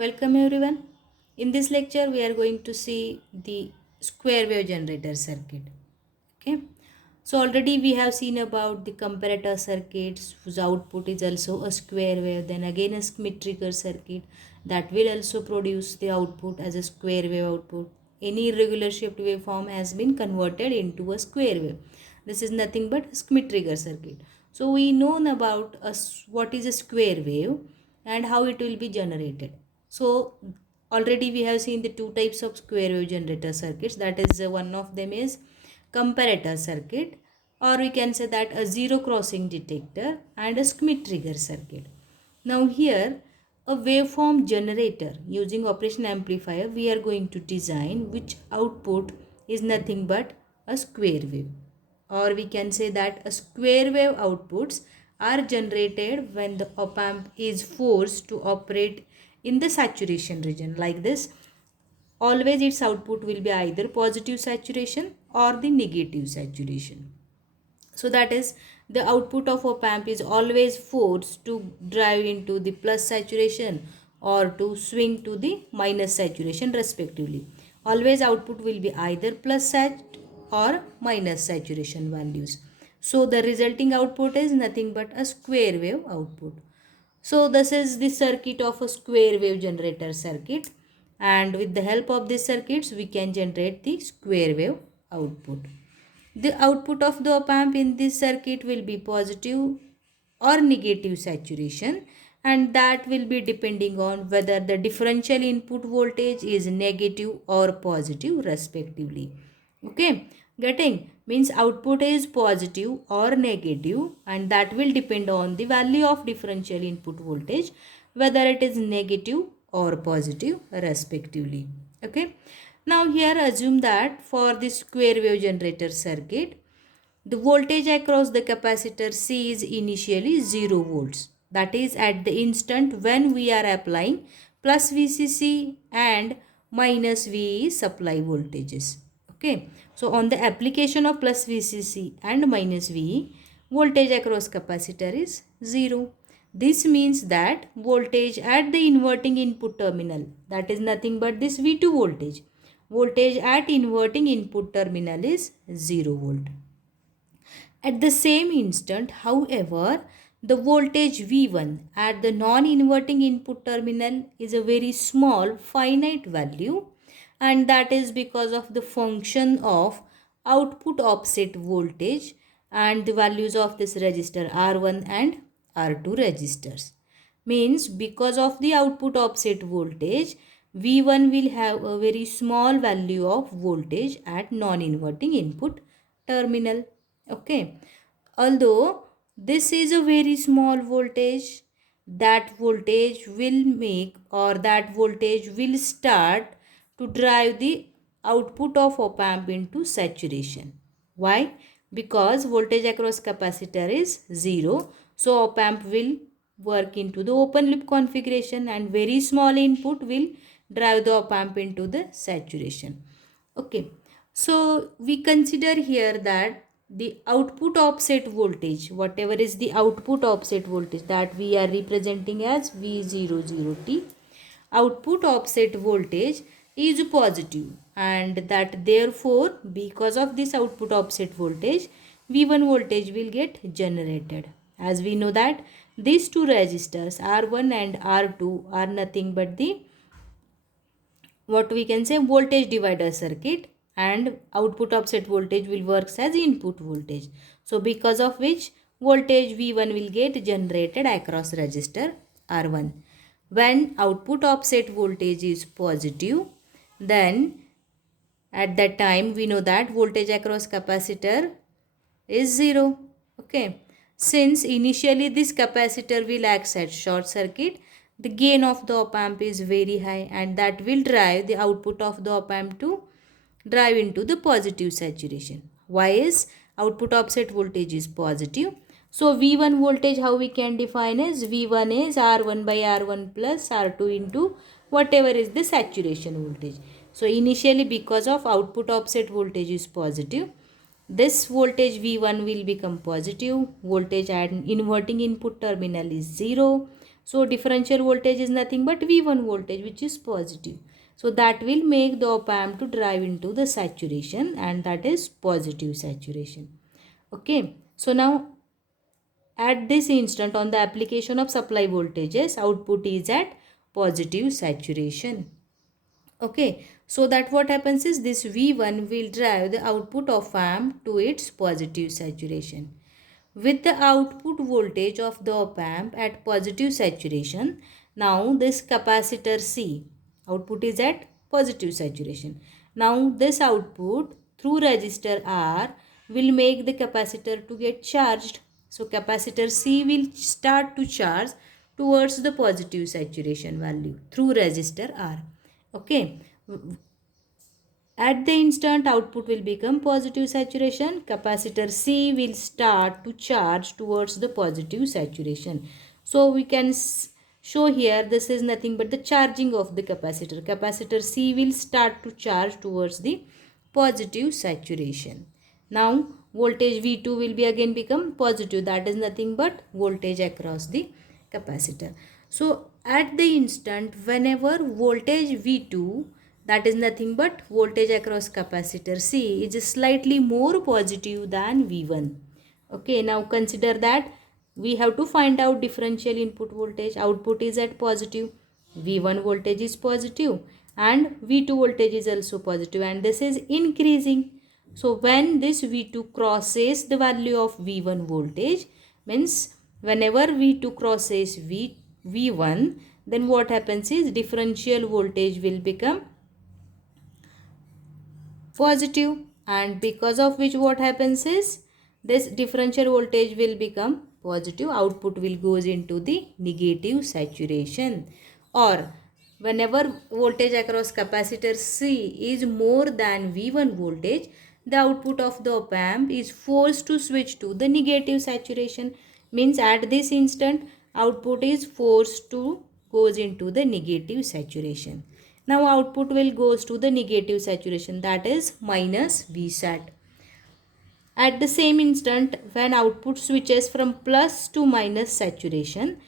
Welcome everyone. In this lecture we are going to see the square wave generator circuit. Okay. So already we have seen about the comparator circuits whose output is also a square wave, then again a Schmitt trigger circuit that will also produce the output as a square wave output. Any irregular shaped waveform has been converted into a square wave. This is nothing but a Schmitt trigger circuit. So we know about what is a square wave and how it will be generated. So already we have seen the two types of square wave generator circuits. That is one of them is comparator circuit, or we can say that a zero crossing detector and a Schmitt trigger circuit. Now here a waveform generator using operation amplifier we are going to design, which output is nothing but a square wave, or we can say that a square wave outputs are generated when the op amp is forced to operate in the saturation region like this. Always its output will be either positive saturation or the negative saturation. So that is, the output of op amp is always forced to drive into the plus saturation or to swing to the minus saturation respectively. Always output will be either plus sat or minus saturation values. So the resulting output is nothing but a square wave output. So this is the circuit of a square wave generator circuit, and with the help of these circuits we can generate the square wave output. The output of the op amp in this circuit will be positive or negative saturation, and that will be depending on whether the differential input voltage is negative or positive respectively. Okay, getting means output is positive or negative, and that will depend on the value of differential input voltage, whether it is negative or positive respectively. Okay, now here assume that for this square wave generator circuit, the voltage across the capacitor C is initially 0 volts. That is at the instant when we are applying plus VCC and minus VE supply voltages. Okay. So on the application of plus VCC and minus VE, voltage across capacitor is 0. This means that voltage at the inverting input terminal, that is nothing but this V2 voltage. Voltage at inverting input terminal is 0 volt. At the same instant, however, the voltage V1 at the non-inverting input terminal is a very small finite value, and that is because of the function of output offset voltage and the values of this resistor R1 and R2 resistors. Means because of the output offset voltage, V1 will have a very small value of voltage at non-inverting input terminal. Okay, although this is a very small voltage, that voltage will make, or that voltage will start to drive the output of op amp into saturation. Why? Because voltage across capacitor is 0, so op amp will work into the open loop configuration, and very small input will drive the op amp into the saturation. Okay, so we consider here that the output offset voltage, whatever is the output offset voltage, that we are representing as V00T, output offset voltage is positive, and that therefore because of this output offset voltage, V1 voltage will get generated. As we know that these two resistors R1 and R2 are nothing but the, what we can say, voltage divider circuit, and output offset voltage will work as input voltage. So because of which voltage V1 will get generated across resistor R1. When output offset voltage is positive, then at that time we know that voltage across capacitor is 0. Okay. Since initially this capacitor will act as short circuit, the gain of the op amp is very high, and that will drive the output of the op amp to drive into the positive saturation. Why is output offset voltage is positive? So V1 voltage, how we can define is V1 is R1 by R1 plus R2 into whatever is the saturation voltage. So initially because of output offset voltage is positive, this voltage V1 will become positive. Voltage at inverting input terminal is 0. So differential voltage is nothing but V1 voltage, which is positive. So that will make the op amp to drive into the saturation, and that is positive saturation. Okay, so now at this instant, on the application of supply voltages, output is at positive saturation. Okay, so that what happens is this V1 will drive the output of amp to its positive saturation. With the output voltage of the op amp at positive saturation, now this capacitor C, output is at positive saturation. Now this output through resistor R will make the capacitor to get charged. So capacitor C will start to charge towards the positive saturation value through resistor R. Okay. At the instant output will become positive saturation, capacitor C will start to charge towards the positive saturation. So we can show here this is nothing but the charging of the capacitor. Capacitor C will start to charge towards the positive saturation. Now voltage V2 will be again become positive, that is nothing but voltage across the capacitor. So at the instant whenever voltage V2, that is nothing but voltage across capacitor C, is slightly more positive than V1. Okay, now consider that we have to find out differential input voltage. Output is at positive, V1 voltage is positive and V2 voltage is also positive, and this is increasing. So when this V2 crosses the value of V1 voltage, means whenever V2 crosses V1, then what happens is differential voltage will become positive, and because of which what happens is this differential voltage will become positive, output will goes into the negative saturation. Or whenever voltage across capacitor C is more than V1 voltage, the output of the op amp is forced to switch to the negative saturation. Means at this instant output is forced to goes into the negative saturation. Now output will goes to the negative saturation, that is minus Vsat. At the same instant when output switches from plus to minus saturation,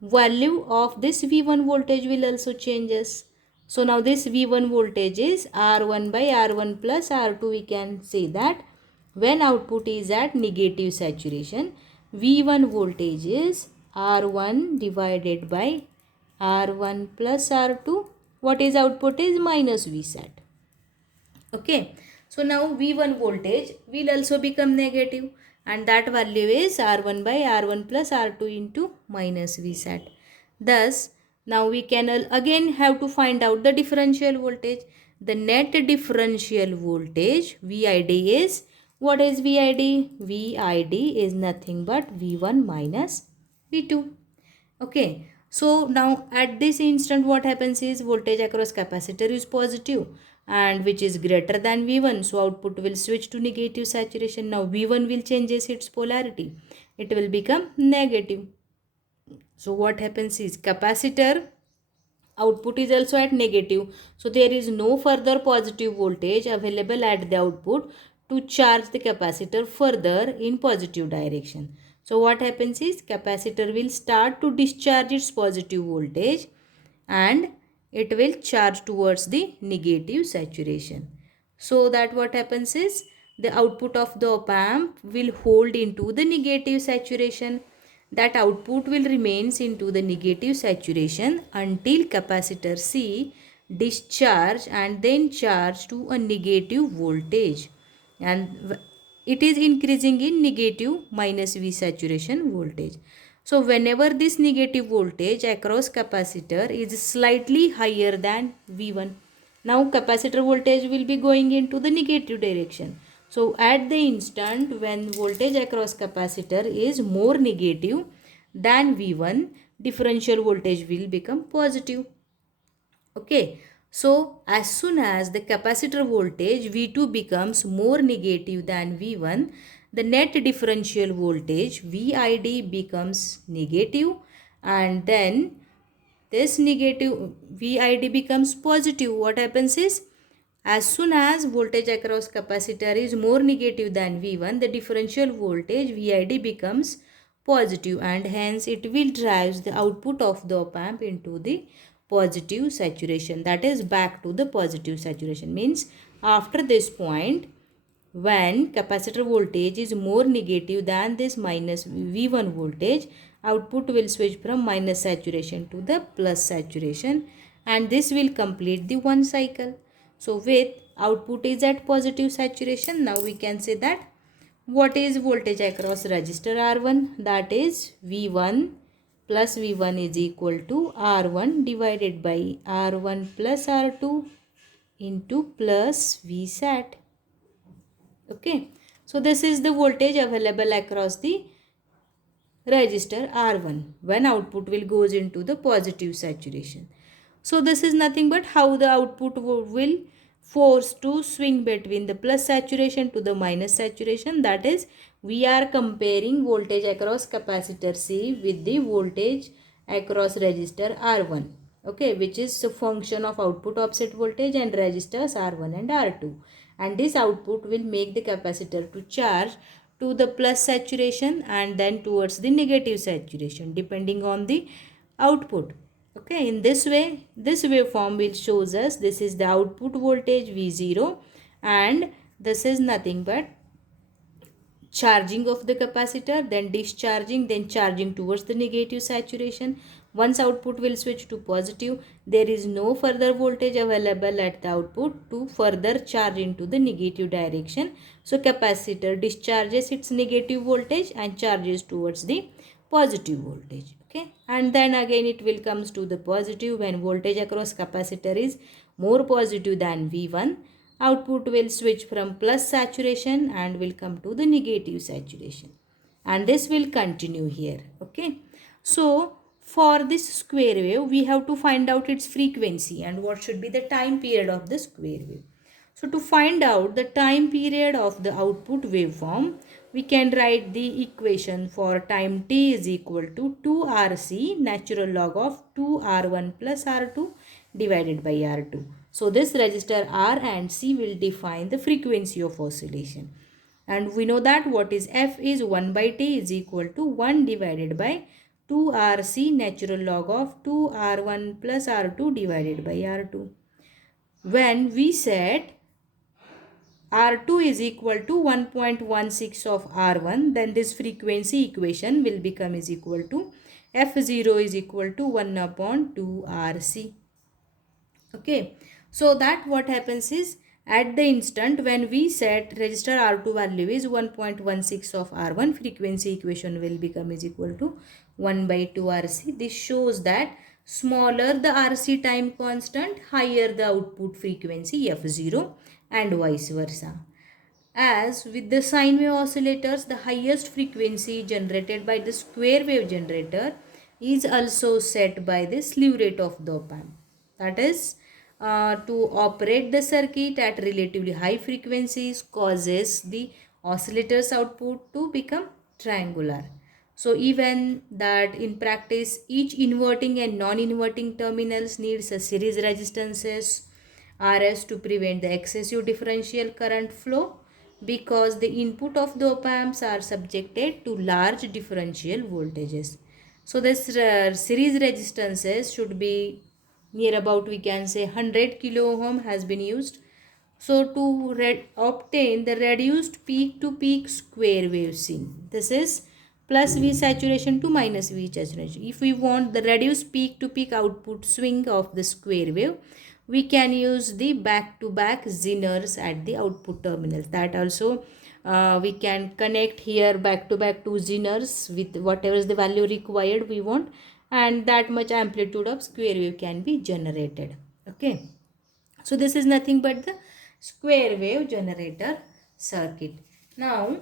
value of this V1 voltage will also changes. So now this V1 voltage is R1 by R1 plus R2. We can say that when output is at negative saturation, V1 voltage is R1 divided by R1 plus R2. What is output is minus Vsat. Okay, so now V1 voltage will also become negative, and that value is R1 by R1 plus R2 into minus Vsat. Thus, now we can again have to find out the differential voltage. The net differential voltage VID is, what is VID? VID is nothing but V1 minus V2. Okay, so now at this instant what happens is voltage across capacitor is positive and which is greater than V1. So output will switch to negative saturation. Now V1 will changes its polarity. It will become negative. So what happens is capacitor output is also at negative. So there is no further positive voltage available at the output to charge the capacitor further in positive direction. So what happens is capacitor will start to discharge its positive voltage and it will charge towards the negative saturation. So that what happens is the output of the op amp will hold into the negative saturation. That output will remains into the negative saturation until capacitor C discharge and then charge to a negative voltage, and it is increasing in negative minus V saturation voltage. So whenever this negative voltage across capacitor is slightly higher than V1, now capacitor voltage will be going into the negative direction. So at the instant when voltage across capacitor is more negative than V1, differential voltage will become positive. Okay, so as soon as the capacitor voltage V2 becomes more negative than V1, the net differential voltage VID becomes negative, and then this negative VID becomes positive. What happens is, as soon as voltage across capacitor is more negative than V1, the differential voltage VID becomes positive, and hence it will drive the output of the op amp into the positive saturation, that is back to the positive saturation. Means after this point, when capacitor voltage is more negative than this minus V1 voltage, output will switch from minus saturation to the plus saturation, and this will complete the one cycle. So with output is at positive saturation, now we can say that what is voltage across resistor R1? That is V1 plus V1 is equal to R1 divided by R1 plus R2 into plus Vsat. Okay, so this is the voltage available across the resistor R1 when output will goes into the positive saturation. So this is nothing but how the output will force to swing between the plus saturation to the minus saturation. That is, we are comparing voltage across capacitor C with the voltage across resistor R1. Okay, which is a function of output offset voltage and resistors R1 and R2. And this output will make the capacitor to charge to the plus saturation and then towards the negative saturation depending on the output. Okay, in this way, this waveform will shows us this is the output voltage V0, and this is nothing but charging of the capacitor, then discharging, then charging towards the negative saturation. Once output will switch to positive, there is no further voltage available at the output to further charge into the negative direction. So capacitor discharges its negative voltage and charges towards the positive voltage. Okay, and then again it will comes to the positive when voltage across capacitor is more positive than V1. Output will switch from plus saturation and will come to the negative saturation, and this will continue here. Okay, so for this square wave we have to find out its frequency and what should be the time period of the square wave. So to find out the time period of the output waveform, we can write the equation for time t is equal to 2RC natural log of 2R1 plus R2 divided by R2. So this resistor R and C will define the frequency of oscillation. And we know that what is F is 1 by T is equal to 1 divided by 2RC natural log of 2R1 plus R2 divided by R2. When we set R2 is equal to 1.16 of R1, then this frequency equation will become is equal to F0 is equal to 1 upon 2RC. Okay, so that what happens is at the instant when we set resistor R2 value is 1.16 of R1, frequency equation will become is equal to 1 by 2 RC. This shows that smaller the RC time constant, higher the output frequency F0 and vice versa. As with the sine wave oscillators, the highest frequency generated by the square wave generator is also set by the slew rate of the op amp. That is, to operate the circuit at relatively high frequencies causes the oscillator's output to become triangular. So even that in practice each inverting and non-inverting terminals needs a series resistances RS to prevent the excessive differential current flow, because the input of the op amps are subjected to large differential voltages. So this series resistances should be near about, we can say, 100 kilo ohm has been used. So to obtain the reduced peak to peak square wave scene, this is plus V saturation to minus V saturation. If we want the reduced peak to peak output swing of the square wave, we can use the back to back Zeners at the output terminals. That also we can connect here back to back two Zeners with whatever is the value required we want, and that much amplitude of square wave can be generated. Okay, so this is nothing but the square wave generator circuit. Now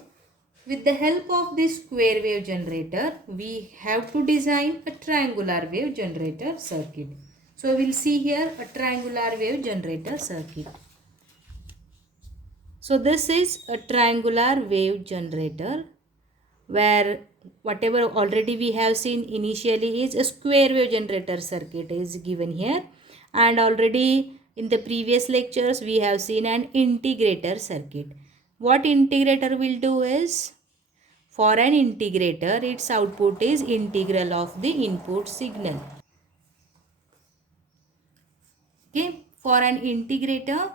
with the help of this square wave generator, we have to design a triangular wave generator circuit. So we'll see here a triangular wave generator circuit. So this is a triangular wave generator where whatever already we have seen initially is a square wave generator circuit is given here, and already in the previous lectures we have seen an integrator circuit. What integrator will do is, For an integrator, its output is integral of the input signal. Okay, for an integrator,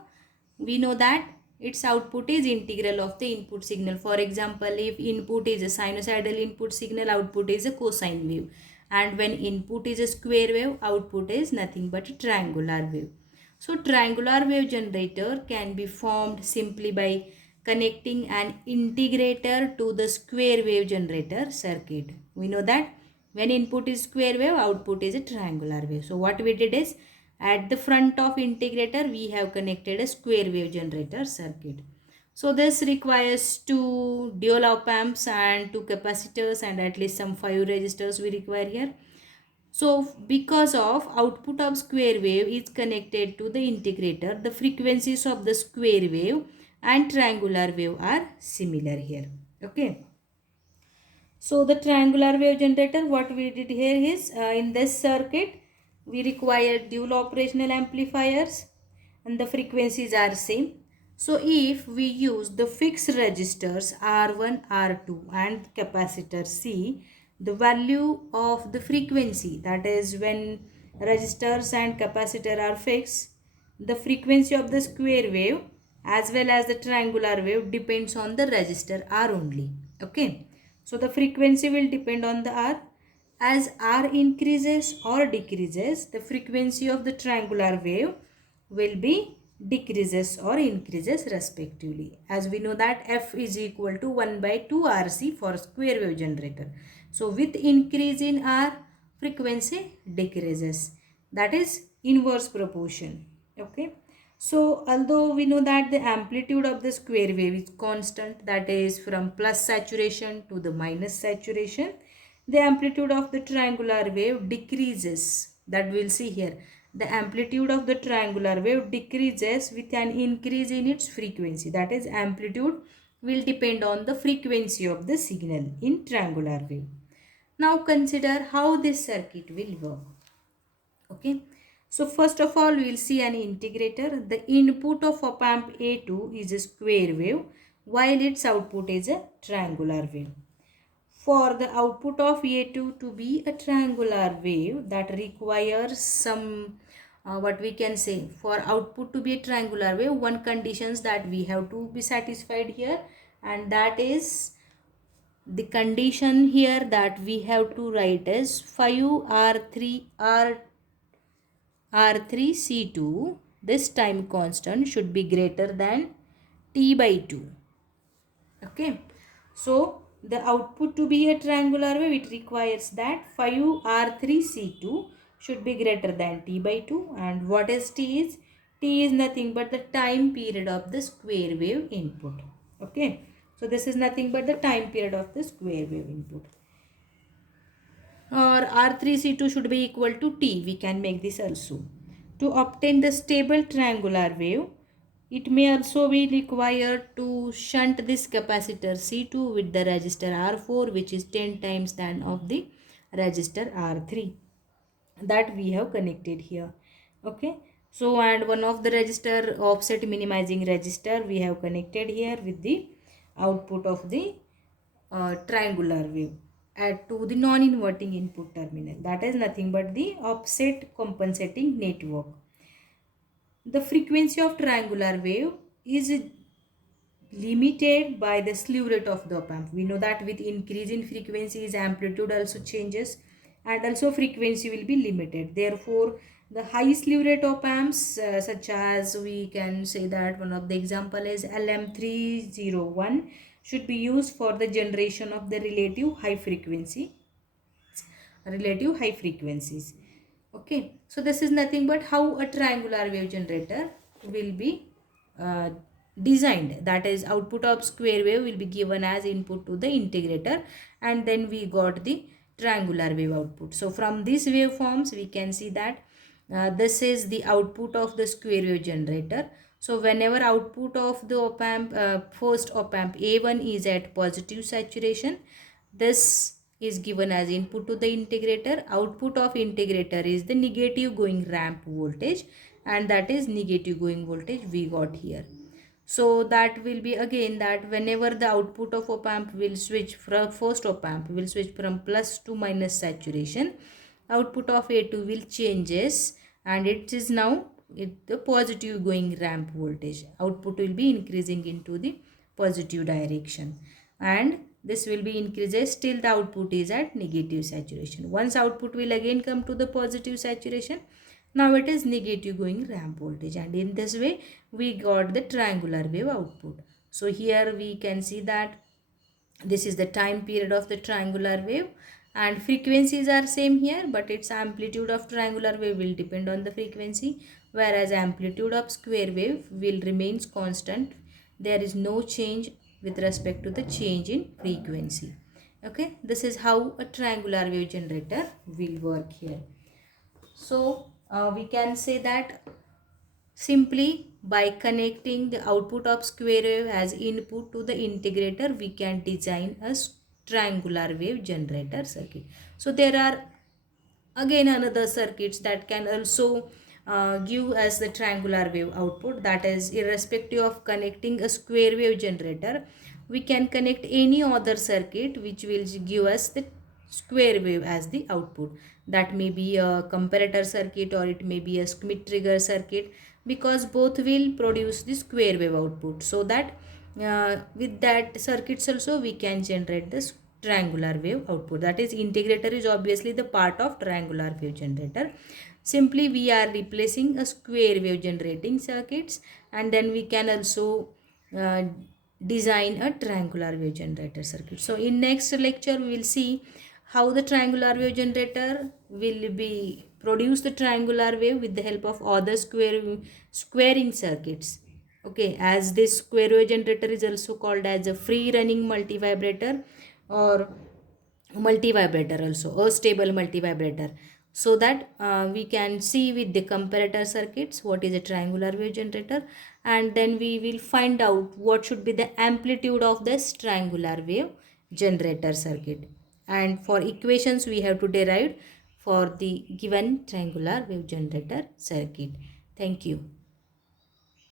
we know that its output is integral of the input signal. For example, if input is a sinusoidal input signal, output is a cosine wave. And when input is a square wave, output is nothing but a triangular wave. So triangular wave generator can be formed simply by connecting an integrator to the square wave generator circuit. We know that when input is square wave, output is a triangular wave. So what we did is, at the front of integrator, we have connected a square wave generator circuit. So this requires two dual op amps and two capacitors and at least some 5 resistors we require here. So because of output of square wave is connected to the integrator, the frequencies of the square wave and triangular wave are similar here. Okay. So the triangular wave generator, what we did here is, in this circuit, we require dual operational amplifiers and the frequencies are same. So if we use the fixed resistors R1, R2 and capacitor C, the value of the frequency, that is when resistors and capacitor are fixed, the frequency of the square wave as well as the triangular wave depends on the resistor R only. Okay. So the frequency will depend on the R. As R increases or decreases, the frequency of the triangular wave will be decreases or increases respectively. As we know that F is equal to 1 by 2 RC for square wave generator. So with increase in R, frequency decreases. That is inverse proportion. Okay. So although we know that the amplitude of the square wave is constant, that is from plus saturation to the minus saturation, the amplitude of the triangular wave decreases. That we'll see here. The amplitude of the triangular wave decreases with an increase in its frequency. That is, amplitude will depend on the frequency of the signal in triangular wave. Now consider how this circuit will work. Okay. So first of all, we will see an integrator. The input of op amp A2 is a square wave while its output is a triangular wave. For the output of A2 to be a triangular wave, that requires some what we can say, for output to be a triangular wave, one conditions that we have to be satisfied here, and that is the condition here that we have to write is 5R3C2, this time constant should be greater than T by 2. Okay. So the output to be a triangular wave, it requires that 5R3C2 should be greater than T by 2. And what is T is? T is nothing but the time period of the square wave input. Okay. So this is nothing but the time period of the square wave input. Or R3C2 should be equal to T. We can make this also. To obtain the stable triangular wave, it may also be required to shunt this capacitor C2 with the resistor R4, which is 10 times that of the resistor R3 that we have connected here. Okay. So and one of the resistor, offset minimizing resistor, we have connected here with the output of the triangular wave to the non-inverting input terminal. That is nothing but the offset compensating network. The frequency of triangular wave is limited by the slew rate of the op amp. We know that with increase in frequency, its amplitude also changes and also frequency will be limited. Therefore, the high slew rate op amps such as we can say that one of the example is LM301 should be used for the generation of the relative high frequencies. Okay, so this is nothing but how a triangular wave generator will be uh, designed. That is, output of square wave will be given as input to the integrator and then we got the triangular wave output. So from these waveforms we can see that this is the output of the square wave generator. So whenever output of the op amp, first op amp A1 is at positive saturation, this is given as input to the integrator. Output of integrator is the negative going ramp voltage and that is negative going voltage we got here. So that will be again that whenever the output of op amp will switch from first op amp will switch from plus to minus saturation, output of A2 will changes, and it is now the positive going ramp voltage. Output will be increasing into the positive direction, and this will be increases till the output is at negative saturation. Once output will again come to the positive saturation, now it is negative going ramp voltage, and in this way we got the triangular wave output. So here we can see that this is the time period of the triangular wave, and frequencies are same here, but its amplitude of triangular wave will depend on the frequency, whereas amplitude of square wave will remains constant. There is no change with respect to the change in frequency. Okay, this is how a triangular wave generator will work here. So we can say that simply by connecting the output of square wave as input to the integrator, we can design a triangular wave generator circuit. So there are again another circuits that can also give us the triangular wave output, that is irrespective of connecting a square wave generator, we can connect any other circuit which will give us the square wave as the output. That may be a comparator circuit or it may be a Schmitt trigger circuit, because both will produce the square wave output. So that with that circuits also we can generate this triangular wave output. That is, integrator is obviously the part of triangular wave generator. Simply we are replacing a square wave generating circuits, and then we can also uh, design a triangular wave generator circuit. So in next lecture we will see how the triangular wave generator will be produce the triangular wave with the help of other squaring circuits. Okay, as this square wave generator is also called as a free running multivibrator or multivibrator, also a stable multivibrator. So that we can see with the comparator circuits what is a triangular wave generator, and then we will find out what should be the amplitude of this triangular wave generator circuit, and for equations we have to derive for the given triangular wave generator circuit. Thank you.